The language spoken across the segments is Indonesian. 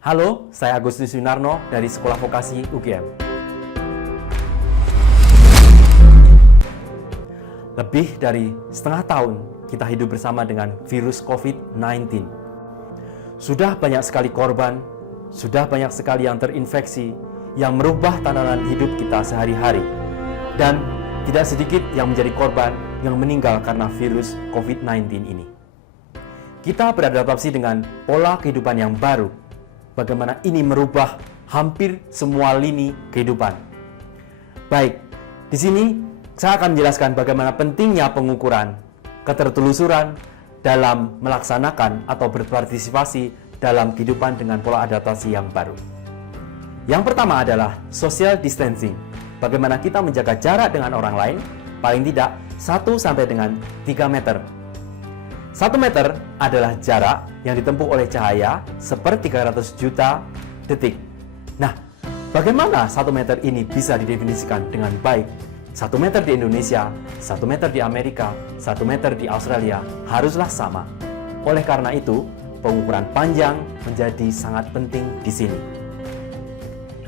Halo, saya Agustinus Yunarno dari Sekolah Vokasi UGM. Lebih dari setengah tahun kita hidup bersama dengan virus COVID-19. Sudah banyak sekali korban, sudah banyak sekali yang terinfeksi, yang merubah tatanan hidup kita sehari-hari. Dan tidak sedikit yang menjadi korban yang meninggal karena virus COVID-19 ini. Kita beradaptasi dengan pola kehidupan yang baru. Bagaimana ini merubah hampir semua lini kehidupan. Baik, di sini saya akan menjelaskan bagaimana pentingnya pengukuran, ketertelusuran dalam melaksanakan atau berpartisipasi dalam kehidupan dengan pola adaptasi yang baru. Yang pertama adalah social distancing. Bagaimana kita menjaga jarak dengan orang lain, paling tidak 1 sampai dengan 3 meter. 1 meter adalah jarak yang ditempuh oleh cahaya seper-300 juta detik. Nah, bagaimana 1 meter ini bisa didefinisikan dengan baik? 1 meter di Indonesia, 1 meter di Amerika, 1 meter di Australia haruslah sama. Oleh karena itu, pengukuran panjang menjadi sangat penting di sini.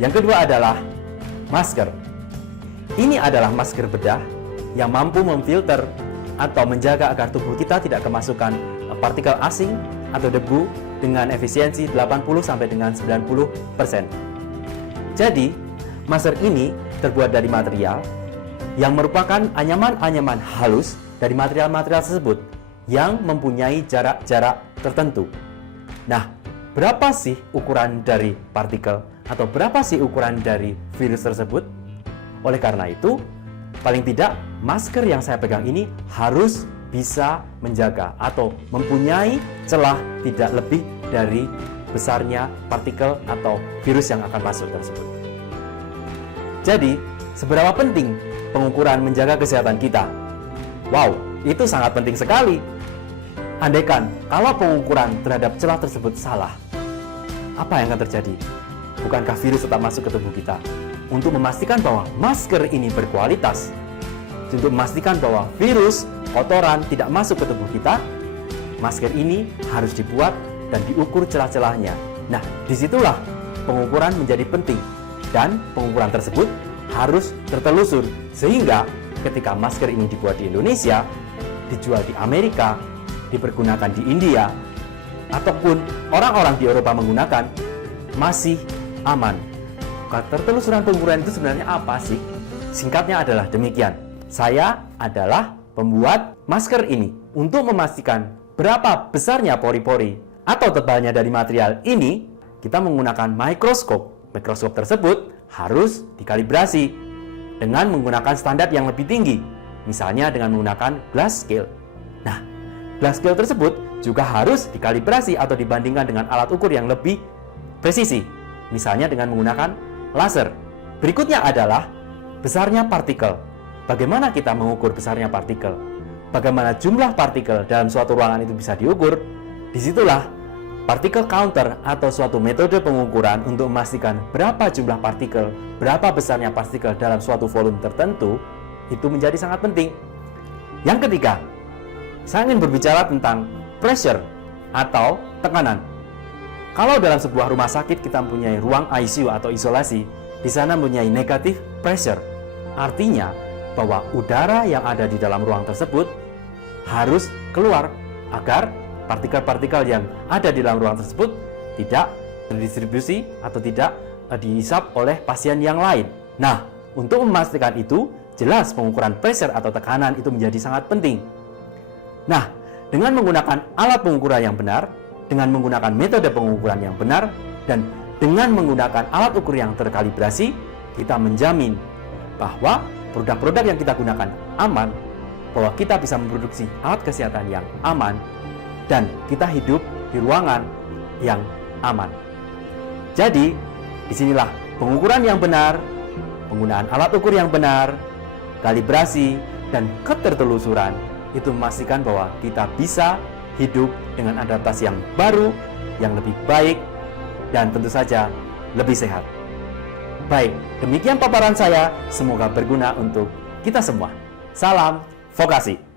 Yang kedua adalah masker. Ini adalah masker bedah yang mampu memfilter atau menjaga agar tubuh kita tidak kemasukan partikel asing atau debu dengan efisiensi 80 sampai dengan 90%. Jadi, masker ini terbuat dari material yang merupakan anyaman-anyaman halus dari material-material tersebut yang mempunyai jarak-jarak tertentu. Nah, berapa sih ukuran dari partikel atau berapa sih ukuran dari virus tersebut? Oleh karena itu, paling tidak masker yang saya pegang ini harus bisa menjaga atau mempunyai celah tidak lebih dari besarnya partikel atau virus yang akan masuk tersebut. Jadi, seberapa penting pengukuran menjaga kesehatan kita? Wow, itu sangat penting sekali. Andaikan kalau pengukuran terhadap celah tersebut salah, apa yang akan terjadi? Bukankah virus tetap masuk ke tubuh kita? Untuk memastikan bahwa masker ini berkualitas, untuk memastikan bahwa virus, kotoran tidak masuk ke tubuh kita, masker ini harus dibuat dan diukur celah-celahnya. Nah, disitulah pengukuran menjadi penting. Dan pengukuran tersebut harus tertelusur. Sehingga ketika masker ini dibuat di Indonesia, dijual di Amerika, dipergunakan di India, ataupun orang-orang di Eropa menggunakan, masih aman. Ketertelusuran pengukuran itu sebenarnya apa sih? Singkatnya adalah demikian. Saya adalah pembuat masker ini. Untuk memastikan berapa besarnya pori-pori atau tebalnya dari material ini, kita menggunakan mikroskop. Mikroskop tersebut harus dikalibrasi dengan menggunakan standar yang lebih tinggi. Misalnya dengan menggunakan glass scale. Nah, glass scale tersebut juga harus dikalibrasi atau dibandingkan dengan alat ukur yang lebih presisi. Misalnya dengan menggunakan laser. Berikutnya adalah besarnya partikel. Bagaimana kita mengukur besarnya partikel? Bagaimana jumlah partikel dalam suatu ruangan itu bisa diukur? Disitulah particle counter atau suatu metode pengukuran untuk memastikan berapa jumlah partikel, berapa besarnya partikel dalam suatu volume tertentu, itu menjadi sangat penting. Yang ketiga, saya ingin berbicara tentang pressure atau tekanan. Kalau dalam sebuah rumah sakit kita mempunyai ruang ICU atau isolasi, di sana mempunyai negative pressure. Artinya bahwa udara yang ada di dalam ruang tersebut harus keluar agar partikel-partikel yang ada di dalam ruang tersebut tidak terdistribusi atau tidak dihisap oleh pasien yang lain. Nah, untuk memastikan itu, jelas pengukuran pressure atau tekanan itu menjadi sangat penting. Nah, dengan menggunakan alat pengukuran yang benar, dengan menggunakan metode pengukuran yang benar, dan dengan menggunakan alat ukur yang terkalibrasi, kita menjamin bahwa produk-produk yang kita gunakan aman, bahwa kita bisa memproduksi alat kesehatan yang aman, dan kita hidup di ruangan yang aman. Jadi, disinilah pengukuran yang benar, penggunaan alat ukur yang benar, kalibrasi, dan ketertelusuran itu memastikan bahwa kita bisa hidup dengan adaptasi yang baru, yang lebih baik, dan tentu saja lebih sehat. Baik, demikian paparan saya. Semoga berguna untuk kita semua. Salam Vokasi.